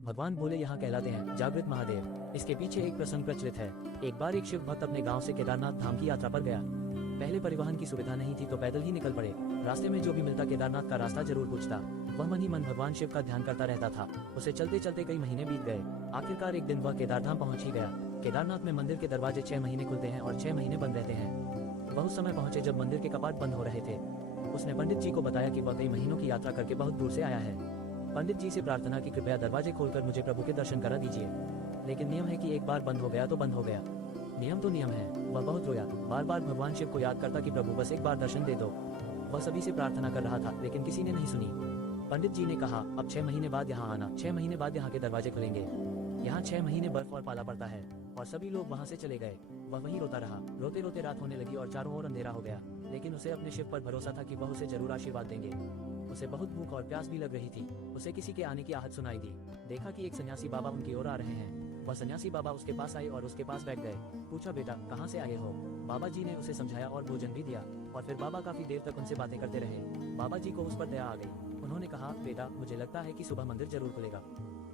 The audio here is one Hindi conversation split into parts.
भगवान भोले यहाँ कहलाते हैं जागृत महादेव। इसके पीछे एक प्रसंग प्रचलित है। एक बार एक शिव भक्त अपने गांव से केदारनाथ धाम की यात्रा पर गया। पहले परिवहन की सुविधा नहीं थी तो पैदल ही निकल पड़े। रास्ते में जो भी मिलता केदारनाथ का रास्ता जरूर पूछता। वह मन ही मन भगवान शिव का ध्यान करता रहता था। उसे चलते चलते कई महीने बीत गए। आखिरकार एक दिन वह केदारधाम पहुंच ही गया। केदारनाथ में मंदिर के दरवाजे 6 महीने खुलते हैं और 6 महीने बंद रहते हैं। वह उस समय पहुंचे जब मंदिर के कपाट बंद हो रहे थे। उसने पंडित जी को बताया कि वह कई महीनों की यात्रा करके बहुत दूर से आया है। पंडित जी से प्रार्थना की कृपया दरवाजे खोलकर मुझे प्रभु के दर्शन करा दीजिए। लेकिन नियम है कि एक बार बंद हो गया तो बंद हो गया। नियम तो नियम है। वह बहुत रोया, बार बार भगवान शिव को याद करता कि प्रभु बस एक बार दर्शन दे दो। वह सभी से प्रार्थना कर रहा था लेकिन किसी ने नहीं सुनी। पंडित जी ने कहा, अब 6 महीने बाद यहाँ आना। 6 महीने बाद यहाँ के दरवाजे खुलेंगे। यहाँ 6 महीने बर्फ और पाला पड़ता है। और सभी लोग वहाँ से चले गए। वह वहीं रोता रहा। रोते रोते रात होने लगी और चारों ओर अंधेरा हो गया। लेकिन उसे अपने शिव पर भरोसा था कि वह उसे जरूर आशीर्वाद देंगे। उसे बहुत भूख और प्यास भी लग रही थी। उसे किसी के आने की आहट सुनाई दी। देखा कि एक सन्यासी बाबा उनकी ओर आ रहे हैं। वह सन्यासी बाबा उसके पास आए और उसके पास बैठ गए। पूछा, बेटा कहाँ से आए हो? बाबा जी ने उसे समझाया और भोजन भी दिया। और फिर बाबा काफी देर तक उनसे बातें करते रहे। बाबा जी को उस पर दया आ गई। उन्होंने कहा, बेटा मुझे लगता है कि सुबह मंदिर जरूर खुलेगा।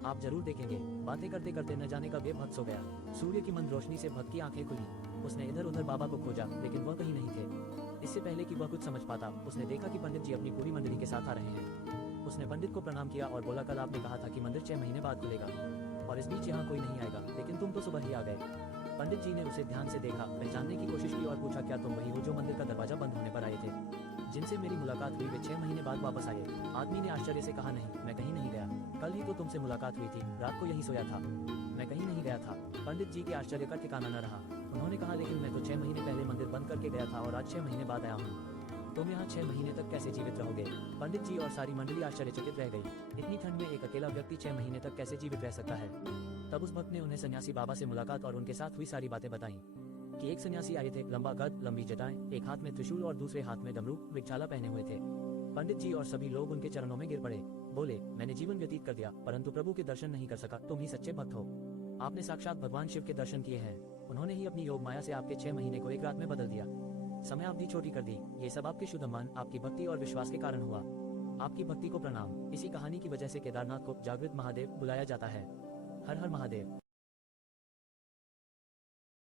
आप जरूर देखेंगे। बातें करते करते न जाने कब ये भक्त सो गया। सूर्य की मंद रोशनी से भक्त की आंखें खुली। उसने इधर उधर बाबा को खोजा लेकिन वह कहीं नहीं थे। इससे पहले कि वह कुछ समझ पाता, उसने देखा कि पंडित जी अपनी पूरी मंडली के साथ आ रहे हैं। उसने पंडित को प्रणाम किया और बोला, कल आपने कहा था कि मंदिर 6 महीने बाद खुलेगा और इस बीच यहाँ कोई नहीं आएगा, लेकिन तुम तो सुबह ही आ गए। पंडित जी ने उसे ध्यान से देखा, पहचानने की कोशिश की और पूछा, क्या तुम वही हो जो मंदिर का दरवाजा बंद होने पर आए थे? जिनसे मेरी मुलाकात हुई वे 6 महीने बाद वापस आए। आदमी ने आश्चर्य से कहा, नहीं, मैं कहीं नहीं गया। कल ही तो तुमसे मुलाकात हुई थी, रात को यहीं सोया था। मैं कहीं नहीं गया था। पंडित जी के आश्चर्य का ठिकाना न रहा। उन्होंने कहा, लेकिन मैं तो 6 महीने पहले मंदिर बंद करके गया था और आज 6 महीने बाद आया हूँ। तुम यहाँ 6 महीने तक कैसे जीवित रहोगे? पंडित जी और सारी मंडली आश्चर्यचकित रह गई। इतनी ठंड में एक अकेला व्यक्ति 6 महीने तक कैसे जीवित रह सकता है? तब उस भक्त ने उन्हें सन्यासी बाबा से मुलाकात और उनके साथ हुई सारी बातें बताई। कि एक सन्यासी आए थे, लंबा कद, लंबी जटाएं, एक हाथ में त्रिशूल और दूसरे हाथ में डमरू, वृक्षाला पहने हुए थे। पंडित जी और सभी लोग उनके चरणों में गिर पड़े। बोले, मैंने जीवन व्यतीत कर दिया परंतु प्रभु के दर्शन नहीं कर सका। तुम ही सच्चे भक्त हो। आपने साक्षात भगवान शिव के दर्शन किए हैं। उन्होंने ही अपनी योग माया से आपके 6 महीने को एक रात में बदल दिया। समय अवधि छोटी कर दी। ये सब आपके शुद्ध मन, आपकी भक्ति और विश्वास के कारण हुआ। आपकी भक्ति को प्रणाम। इसी कहानी की वजह से केदारनाथ को जागृत महादेव बुलाया जाता है। हर हर महादेव।